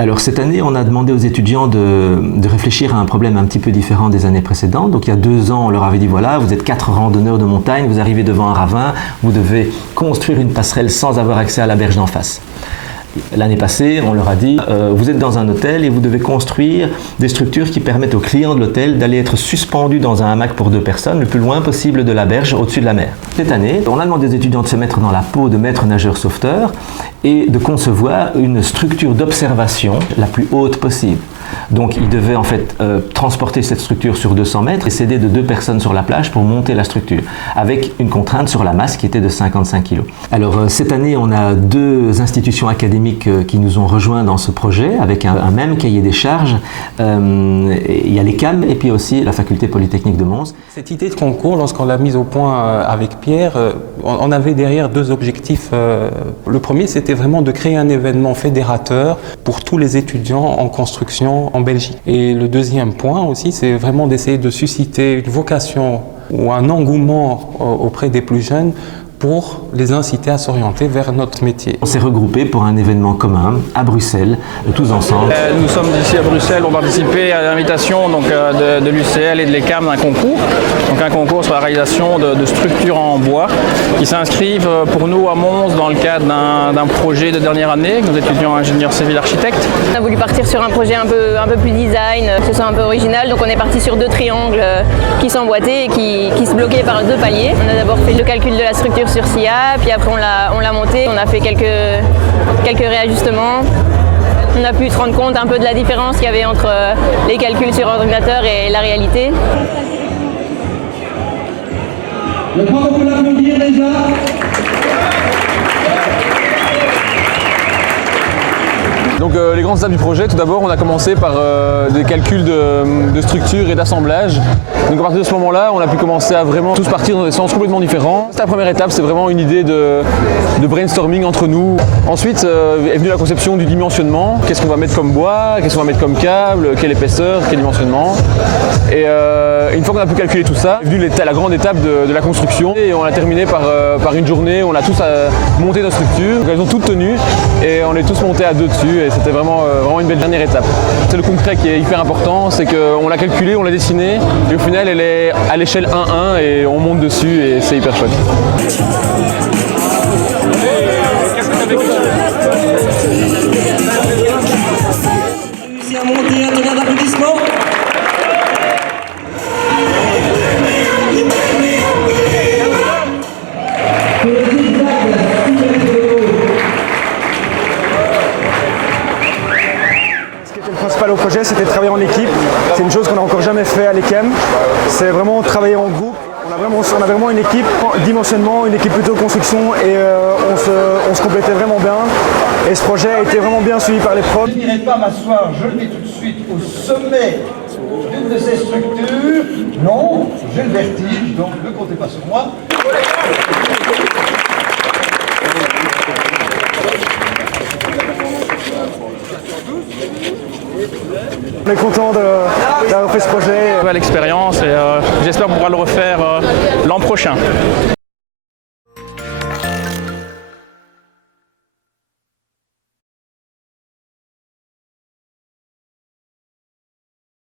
Alors cette année, on a demandé aux étudiants de réfléchir à un problème un petit peu différent des années précédentes. Donc il y a 2 ans, on leur avait dit voilà, vous êtes 4 randonneurs de montagne, vous arrivez devant un ravin, vous devez construire une passerelle sans avoir accès à la berge d'en face. L'année passée, on leur a dit vous êtes dans un hôtel et vous devez construire des structures qui permettent aux clients de l'hôtel d'aller être suspendus dans un hamac pour 2 personnes le plus loin possible de la berge au-dessus de la mer. Cette année, on a demandé aux étudiants de se mettre dans la peau de maître nageur sauveteur et de concevoir une structure d'observation la plus haute possible. Donc ils devaient en fait transporter cette structure sur 200 mètres et s'aider de 2 personnes sur la plage pour monter la structure, avec une contrainte sur la masse qui était de 55 kg. Alors cette année, on a 2 institutions académiques qui nous ont rejoints dans ce projet, avec un même cahier des charges. Il y a l'ECAM et puis aussi la faculté polytechnique de Mons. Cette idée de concours, lorsqu'on l'a mise au point avec Pierre, on avait derrière 2 objectifs. Le premier, c'était vraiment de créer un événement fédérateur pour tous les étudiants en construction en Belgique. Et le deuxième point aussi, c'est vraiment d'essayer de susciter une vocation ou un engouement auprès des plus jeunes pour les inciter à s'orienter vers notre métier. On s'est regroupés pour un événement commun à Bruxelles, tous ensemble. Nous sommes ici à Bruxelles pour participer à l'invitation de l'UCL et de l'ECAM d'un concours. Donc un concours sur la réalisation de structures en bois qui s'inscrivent pour nous à Mons dans le cadre d'un projet de dernière année avec nos étudiants ingénieurs civils architectes. On a voulu partir sur un projet un peu plus design, que ce soit un peu original. Donc on est parti sur 2 triangles qui s'emboîtaient et qui se bloquaient par 2 paliers. On a d'abord fait le calcul de la structure sur SIA, puis après on l'a monté, on a fait quelques réajustements. On a pu se rendre compte un peu de la différence qu'il y avait entre les calculs sur ordinateur et la réalité. Je crois qu'on peut l'applaudir déjà. Donc les grandes étapes du projet, tout d'abord on a commencé par des calculs de structure et d'assemblage. Donc à partir de ce moment-là, on a pu commencer à vraiment tous partir dans des sens complètement différents. La première étape, c'est vraiment une idée de brainstorming entre nous. Ensuite est venue la conception du dimensionnement. Qu'est-ce qu'on va mettre comme bois, qu'est-ce qu'on va mettre comme câble, quelle épaisseur, quel dimensionnement. Et une fois qu'on a pu calculer tout ça, est venue la grande étape de la construction. Et on a terminé par une journée où on a tous monté nos structures. Donc elles ont toutes tenu et on est tous montés à 2 dessus. Et c'était vraiment une belle dernière étape. C'est le concret qui est hyper important, c'est qu'on l'a calculé, on l'a dessiné, et au final elle est à l'échelle 1-1 et on monte dessus et c'est hyper chouette. Réussi à monter, un tonnerre d'applaudissements. Le principal au projet, c'était de travailler en équipe. C'est une chose qu'on n'a encore jamais fait à l'ECAM. C'est vraiment travailler en groupe. On a vraiment une équipe dimensionnement, une équipe plutôt construction et on se complétait vraiment bien. Et ce projet a été vraiment bien suivi par les profs. Je n'irai pas m'asseoir, je le dis tout de suite, au sommet d'une de ces structures. Non, j'ai le vertige, donc ne comptez pas sur moi. On est content d'avoir fait ce projet. Nouvelle expérience et j'espère pouvoir le refaire l'an prochain.